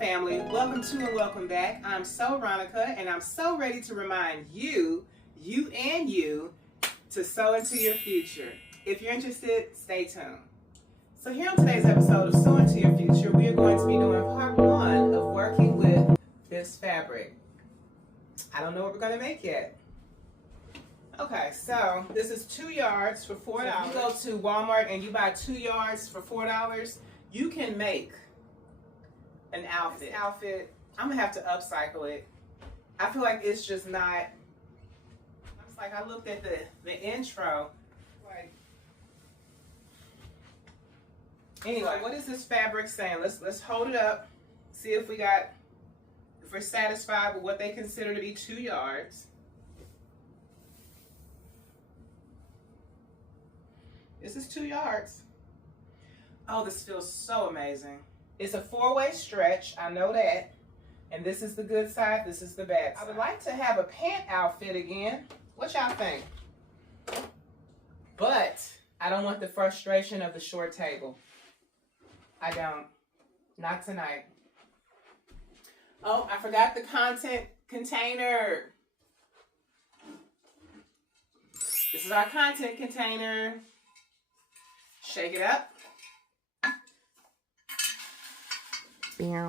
family, welcome to and welcome back. I'm so Ronica, and I'm so ready to remind you to sow into your future. If you're interested, stay tuned. So here on today's episode of Sow Into Your Future, we are going to be doing part 1 of working with this fabric. I don't know what we're going to make yet. Okay, so this is 2 yards for $4. So if you go to Walmart and you buy 2 yards for $4, you can make an outfit. I'm gonna have to upcycle it. I feel like it's just not. I was like, I looked at the intro. Like, anyway, what is this fabric saying? Let's hold it up. See if we're satisfied with what they consider to be 2 yards. This is 2 yards. Oh, this feels so amazing. It's a 4-way stretch, I know that. And this is the good side, this is the bad side. I would like to have a pant outfit again. What y'all think? But I don't want the frustration of the short table. I don't. Not tonight. Oh, I forgot the content container. This is our content container. Shake it up. I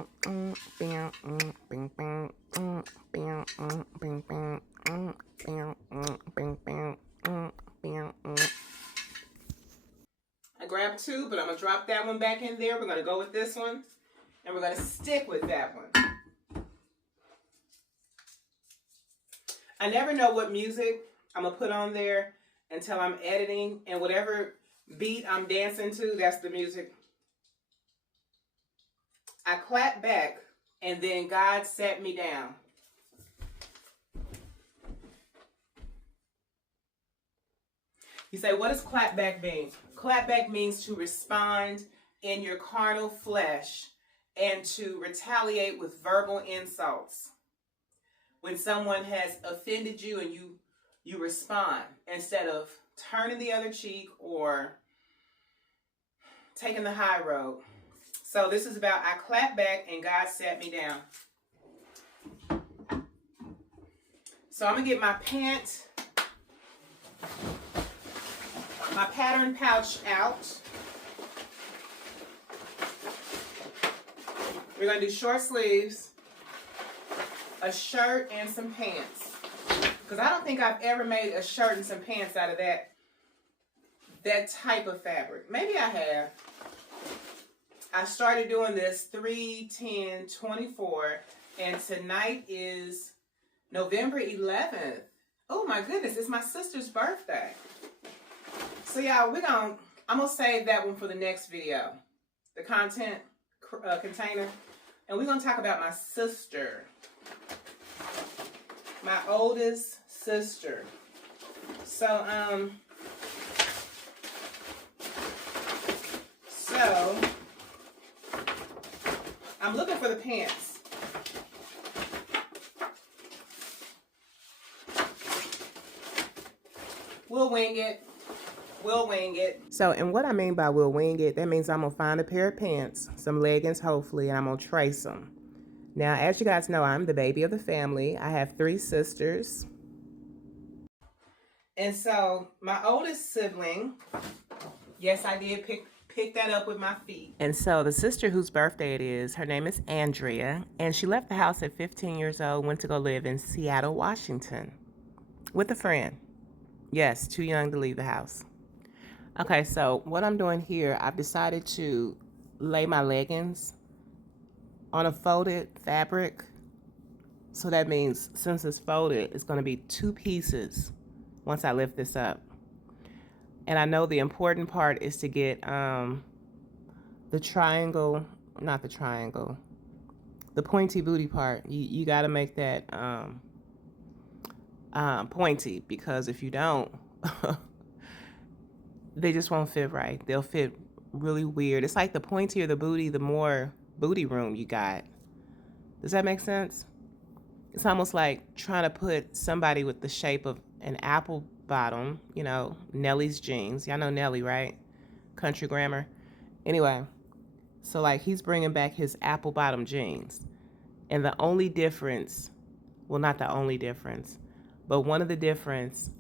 grabbed 2, but I'm going to drop that one back in there. We're going to go with this one, and we're going to stick with that one. I never know what music I'm going to put on there until I'm editing, and whatever beat I'm dancing to, that's the music. I clapped back, and then God sat me down. You say, what does clap back mean? Clap back means to respond in your carnal flesh and to retaliate with verbal insults. When someone has offended you and you respond instead of turning the other cheek or taking the high road. So this is about I clapped back and God sat me down. So I'm going to get my pattern pouch out. We're going to do short sleeves, a shirt, and some pants. Because I don't think I've ever made a shirt and some pants out of that type of fabric. Maybe I have. I started doing this 3/10/24, and tonight is November 11th. Oh my goodness, it's my sister's birthday. So y'all, I'm gonna save that one for the next video, the content container, and we're gonna talk about my sister, my oldest sister. So I'm looking for the pants. We'll wing it. We'll wing it. So, and what I mean by we'll wing it, that means I'm going to find a pair of pants, some leggings hopefully, and I'm going to trace them. Now, as you guys know, I'm the baby of the family. I have 3 sisters. And so, my oldest sibling, yes, I did pick that up with my feet. And so the sister whose birthday it is, her name is Andrea, and she left the house at 15 years old, went to go live in Seattle, Washington with a friend. Yes, too young to leave the house. Okay, so what I'm doing here, I've decided to lay my leggings on a folded fabric. So that means since it's folded, it's going to be 2 pieces once I lift this up. And I know the important part is to get the pointy booty part. You got to make that pointy, because if you don't, they just won't fit right. They'll fit really weird. It's like the pointier the booty, the more booty room you got. Does that make sense? It's almost like trying to put somebody with the shape of an apple bottom, you know, Nelly's jeans. Y'all know Nelly, right? Country Grammar. Anyway, So like he's bringing back his apple bottom jeans. And the only difference, well, not the only difference, but one of the difference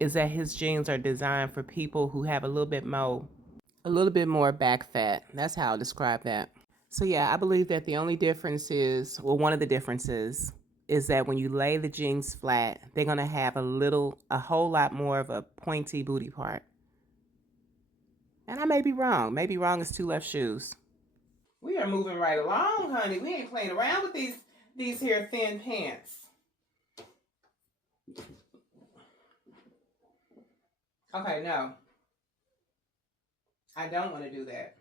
is that his jeans are designed for people who have a little bit more back fat. That's how I'll describe that. So yeah, I believe that the only difference is, well, one of the differences is that when you lay the jeans flat, they're gonna have a whole lot more of a pointy booty part. And I may be wrong. Maybe wrong is two left shoes. We are moving right along, honey. We ain't playing around with these here thin pants. Okay, no. I don't want to do that.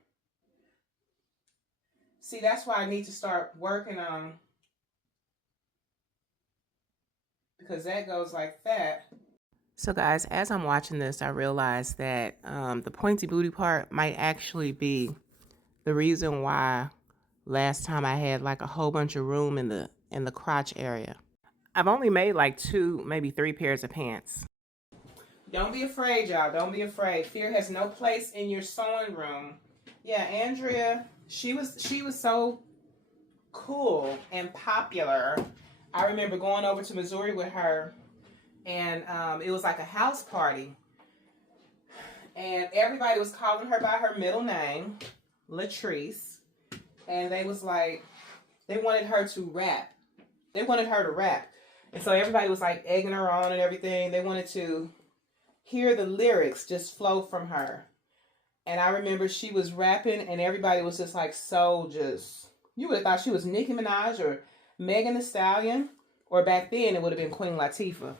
See, that's why I need to start working on, because that goes like that. So guys, as I'm watching this, I realized that the pointy booty part might actually be the reason why last time I had like a whole bunch of room in the crotch area. I've only made like 2, maybe 3 pairs of pants. Don't be afraid, y'all. Don't be afraid. Fear has no place in your sewing room. Yeah, Andrea, she was so cool and popular. I remember going over to Missouri with her, and it was like a house party. And everybody was calling her by her middle name, Latrice. And they was like, they wanted her to rap. They wanted her to rap. And so everybody was like egging her on and everything. They wanted to hear the lyrics just flow from her. And I remember she was rapping and everybody was just like you would have thought she was Nicki Minaj or Megan Thee Stallion. Or back then it would have been Queen Latifah.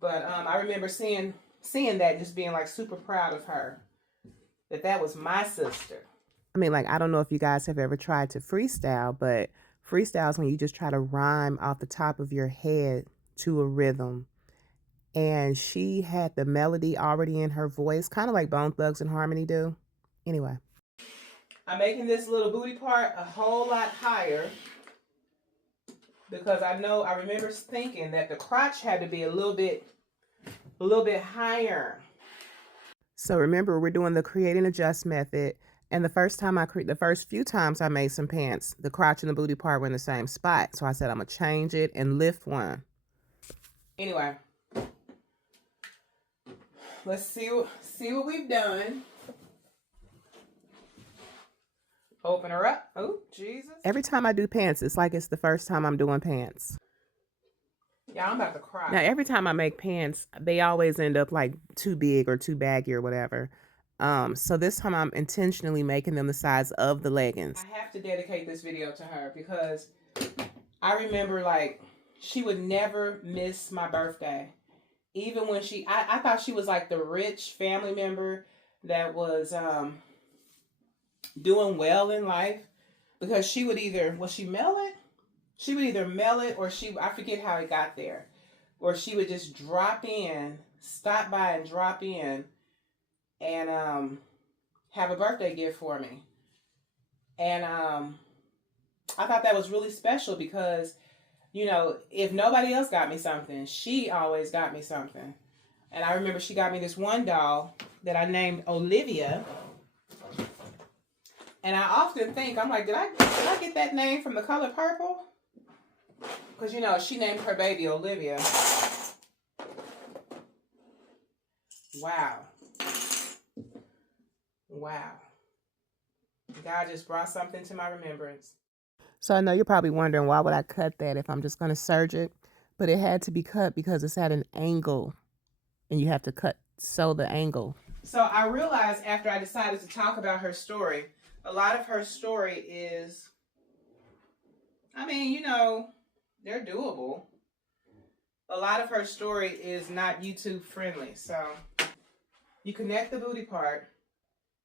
But I remember seeing that, just being like super proud of her. That was my sister. I mean, like, I don't know if you guys have ever tried to freestyle, but freestyle is when you just try to rhyme off the top of your head to a rhythm. And she had the melody already in her voice, kind of like Bone Thugs and Harmony do. Anyway. I'm making this little booty part a whole lot higher because I remember thinking that the crotch had to be a little bit higher. So remember, we're doing the create and adjust method. And the first few times I made some pants, the crotch and the booty part were in the same spot. So I said, I'm going to change it and lift one. Anyway, let's see what we've done. Open her up. Oh, Jesus. Every time I do pants, it's like it's the first time I'm doing pants. Yeah, I'm about to cry. Now, every time I make pants, they always end up like too big or too baggy or whatever. So this time I'm intentionally making them the size of the leggings. I have to dedicate this video to her because I remember like she would never miss my birthday. Even when I thought she was like the rich family member that was doing well in life, because she would either, she would either mail it or I forget how it got there. Or she would just stop by and drop in and have a birthday gift for me. And I thought that was really special because, you know, if nobody else got me something, she always got me something. And I remember she got me this one doll that I named Olivia. And I often think, I'm like, did I get that name from The Color Purple? Because, you know, she named her baby Olivia. Wow. Wow. God just brought something to my remembrance. So I know you're probably wondering, why would I cut that if I'm just going to serge it? But it had to be cut because it's at an angle. And you have to sew the angle. So I realized after I decided to talk about her story, a lot of her story is, I mean, you know, they're doable. A lot of her story is not YouTube friendly. So you connect the booty part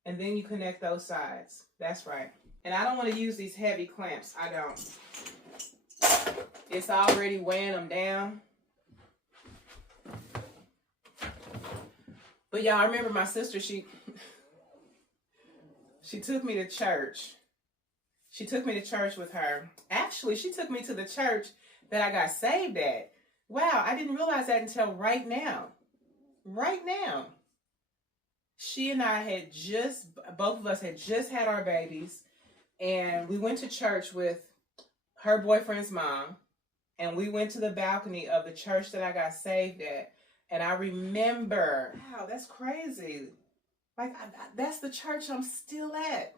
and then you connect those sides. That's right. And I don't want to use these heavy clamps. I don't. It's already weighing them down. But y'all, I remember my sister, she took me to church. She took me to church with her. Actually, she took me to the church that I got saved at. Wow, I didn't realize that until right now. Right now. she and I had both of us had just had our babies, and we went to church with her boyfriend's mom, and we went to the balcony of the church that I got saved at, and I remember, wow, that's crazy. Like, that's the church I'm still at.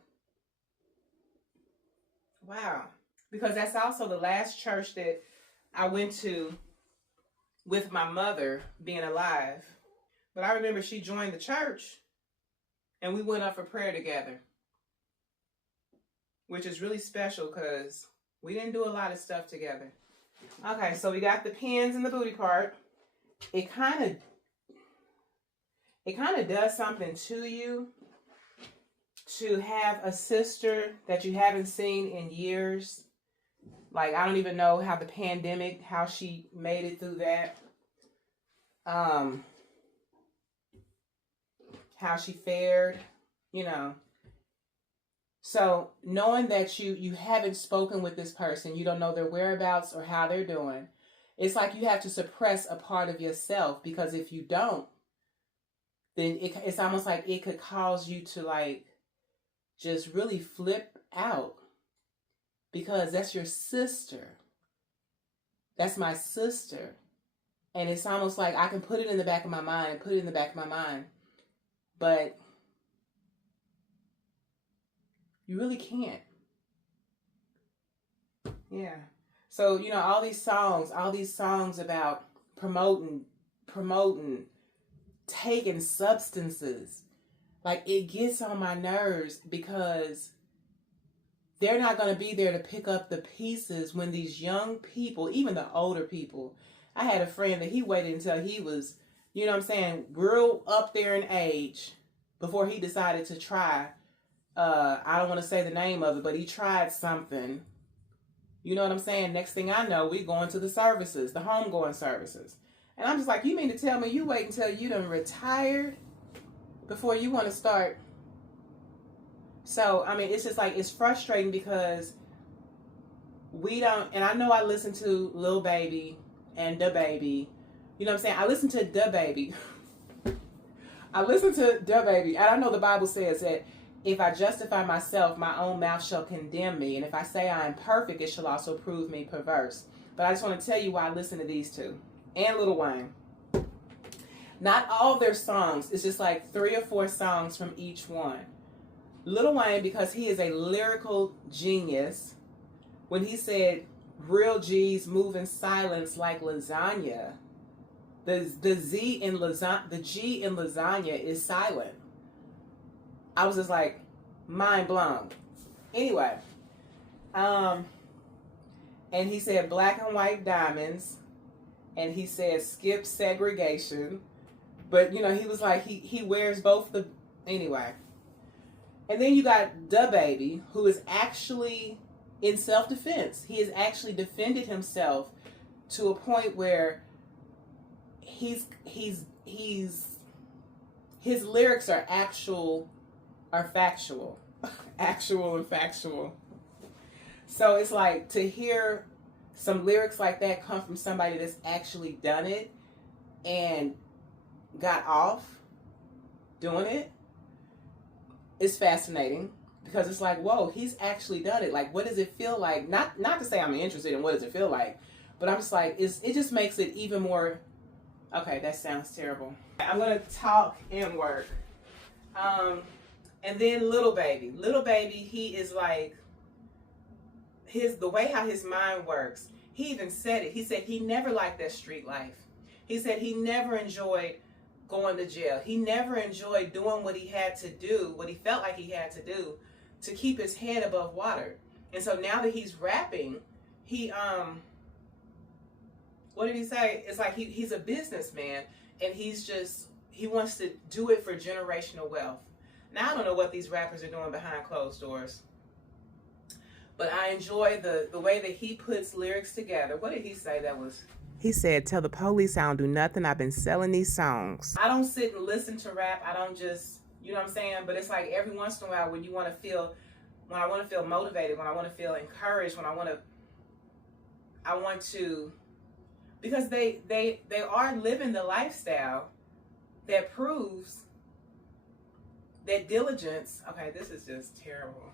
Wow. Because that's also the last church that I went to with my mother being alive. But I remember she joined the church and we went up for prayer together, which is really special because we didn't do a lot of stuff together. Okay, so we got the pins and the booty part. It kind of does something to you to have a sister that you haven't seen in years. Like, I don't even know how the pandemic, how she made it through that. How she fared, you know. So knowing that you haven't spoken with this person, you don't know their whereabouts or how they're doing, it's like you have to suppress a part of yourself, because if you don't, then it's almost like it could cause you to like just really flip out, because that's your sister. That's my sister. And it's almost like I can put it in the back of my mind, but you really can't. Yeah. So, you know, all these songs about promoting, taking substances, like, it gets on my nerves, because they're not going to be there to pick up the pieces when these young people, even the older people. I had a friend that he waited until he was, you know what I'm saying, real up there in age before he decided to try. I don't want to say the name of it, but he tried something. You know what I'm saying? Next thing I know, we going to the services, the homegoing services. And I'm just like, you mean to tell me you wait until you done retired before you want to start? So, I mean, it's just like, it's frustrating because we don't, and I know I listen to Lil Baby and Da Baby. You know what I'm saying? I listen to Da Baby. And I know the Bible says that if I justify myself, my own mouth shall condemn me. And if I say I am perfect, it shall also prove me perverse. But I just want to tell you why I listen to these two. And Lil Wayne. Not all their songs. It's just like 3 or 4 songs from each one. Lil Wayne, because he is a lyrical genius. When he said, real G's move in silence like lasagna, the G in lasagna is silent. I was just like, mind blown. Anyway, and he said black and white diamonds, and he said skip segregation, but you know, he was like, he wears both the, anyway. And then you got Da Baby, who is actually in self-defense. He has actually defended himself to a point where his lyrics are factual. Actual and factual. So it's like, to hear some lyrics like that come from somebody that's actually done it and got off doing it, it's fascinating, because it's like, whoa, he's actually done it. Like, what does it feel like? Not to say I'm interested in what does it feel like, but I'm just like, it just makes it even more. Okay, that sounds terrible. I'm gonna talk and work. And then Lil Baby, he is like, the way how his mind works. He even said it. He said he never liked that street life. He said he never enjoyed going to jail. He never enjoyed doing what he had to do, what he felt like he had to do to keep his head above water. And so now that he's rapping, he what did he say? It's like he's a businessman, and he wants to do it for generational wealth. Now I don't know what these rappers are doing behind closed doors, but I enjoy the way that he puts lyrics together. What did he say that was? He said, tell the police I don't do nothing. I've been selling these songs. I don't sit and listen to rap. I don't just, you know what I'm saying? But it's like every once in a while when I want to feel motivated, when I want to feel encouraged, when I want to, because they are living the lifestyle that proves that diligence. Okay, this is just terrible.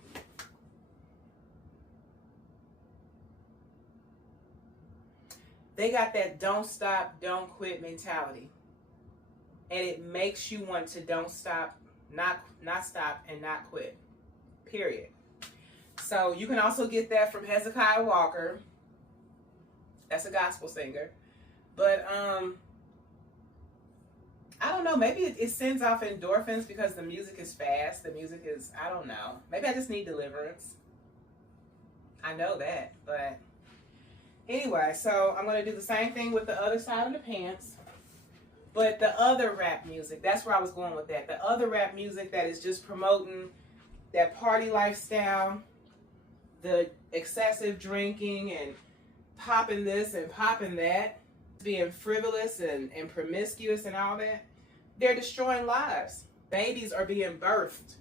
They got that don't stop, don't quit mentality. And it makes you want to don't stop, not stop, and not quit. Period. So you can also get that from Hezekiah Walker. That's a gospel singer. But I don't know, maybe it sends off endorphins because the music is fast. The music is, I don't know. Maybe I just need deliverance. I know that, but anyway, so I'm going to do the same thing with the other side of the pants. But the other rap music, that's where I was going with that. The other rap music that is just promoting that party lifestyle, the excessive drinking and popping this and popping that, being frivolous and promiscuous and all that, they're destroying lives. Babies are being birthed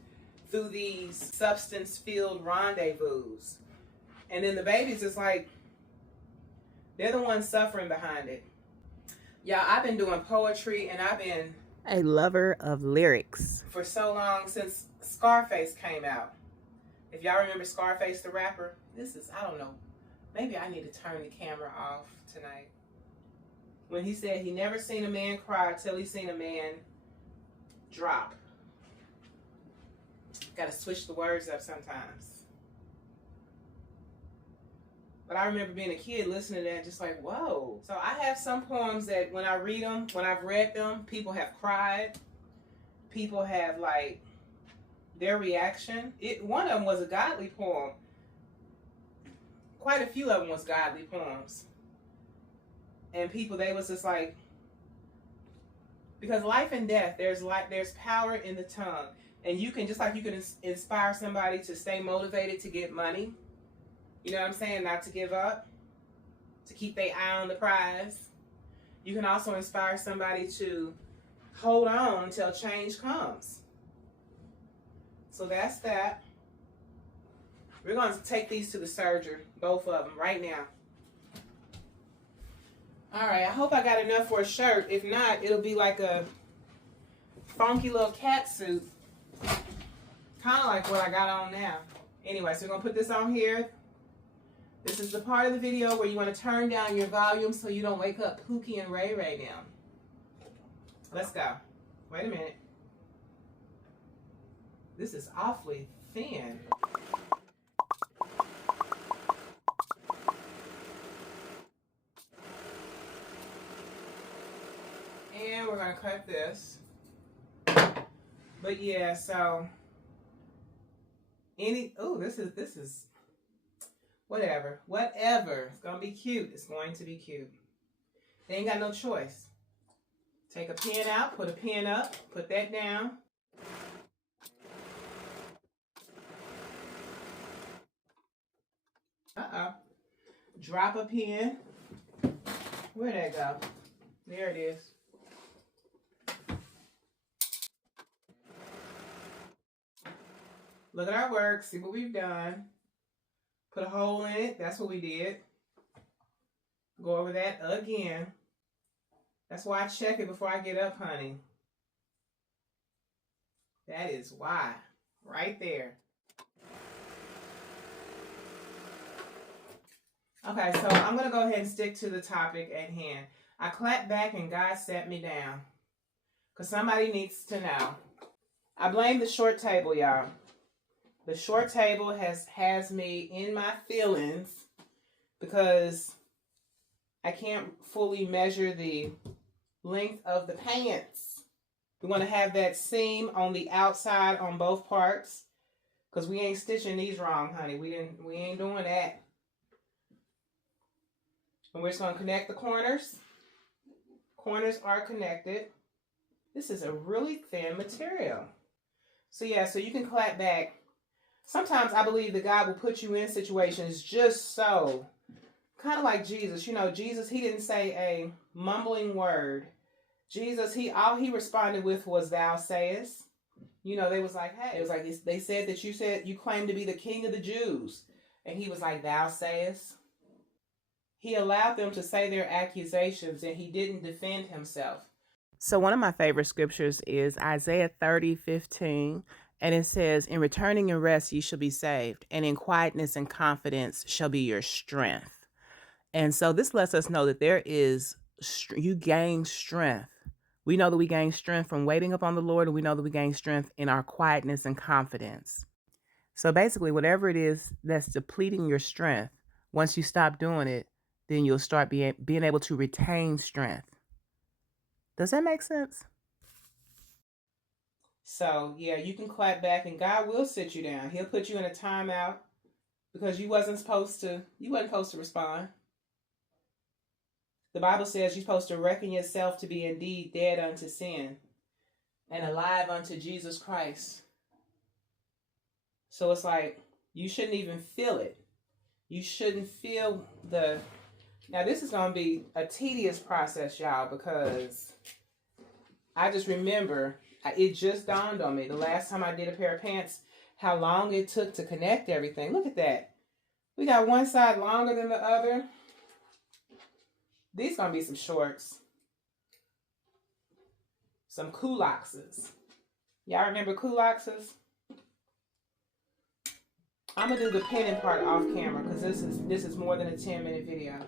through these substance-filled rendezvous. And then the babies is like, they're the ones suffering behind it. Y'all, I've been doing poetry and I've been a lover of lyrics for so long, since Scarface came out. If y'all remember Scarface the rapper, this is, I don't know, maybe I need to turn the camera off tonight. When he said he never seen a man cry till he seen a man drop. Gotta switch the words up sometimes. But I remember being a kid listening to that, just like, whoa. So I have some poems that when I read them, when I've read them, people have cried. People have, like, their reaction. One of them was a godly poem. Quite a few of them was godly poems. And people, they was just like, because life and death, there's power in the tongue. And you can, just like you can inspire somebody to stay motivated to get money. You know what I'm saying? Not to give up, to keep their eye on the prize. You can also inspire somebody to hold on until change comes. So that's that. We're going to take these to the surgeon, both of them, right now. All right, I hope I got enough for a shirt. If not, it'll be like a funky little cat suit. Kind of like what I got on now. Anyway, so we're going to put this on here. This is the part of the video where you want to turn down your volume so you don't wake up Pookie and Ray Ray now. Let's go. Wait a minute. This is awfully thin. And we're going to cut this. But yeah, so this is whatever. It's going to be cute. It's going to be cute. They ain't got no choice. Take a pin out, put a pin up, put that down. Drop a pin. Where'd that go? There it is. Look at our work. See what we've done. Put a hole in it. That's what we did. Go over that again. That's why I check it before I get up, honey. That is why. Right there. Okay, so I'm going to go ahead and stick to the topic at hand. I clapped back and God set me down. Because somebody needs to know. I blame the short table, y'all. The short table has me in my feelings because I can't fully measure the length of the pants. We want to have that seam on the outside on both parts because we ain't stitching these wrong, honey. We ain't doing that. And we're just going to connect the corners. Corners are connected. This is a really thin material. So yeah, so you can clap back. Sometimes I believe that God will put you in situations just so, kind of like Jesus. You know, Jesus, he didn't say a mumbling word. Jesus, all he responded with was thou sayest. You know, they was like, hey, it was like, they said that you claim to be the king of the Jews. And he was like, thou sayest. He allowed them to say their accusations and he didn't defend himself. So one of my favorite scriptures is Isaiah 30:15. And it says, in returning and rest, ye shall be saved. And in quietness and confidence shall be your strength. And so this lets us know that you gain strength. We know that we gain strength from waiting upon the Lord, and we know that we gain strength in our quietness and confidence. So basically, whatever it is that's depleting your strength, once you stop doing it, then you'll start being able to retain strength. Does that make sense? So yeah, you can clap back, and God will sit you down. He'll put you in a timeout because you wasn't supposed to respond. The Bible says you're supposed to reckon yourself to be indeed dead unto sin and alive unto Jesus Christ. So it's like you shouldn't even feel it. You shouldn't feel the... Now this is going to be a tedious process, y'all, because I just remember, it just dawned on me the last time I did a pair of pants, how long it took to connect everything. Look at that. We got one side longer than the other. These gonna be some shorts. Some culoxes. Y'all remember culoxes? I'm gonna do the pinning part off camera because this is more than a 10-minute video.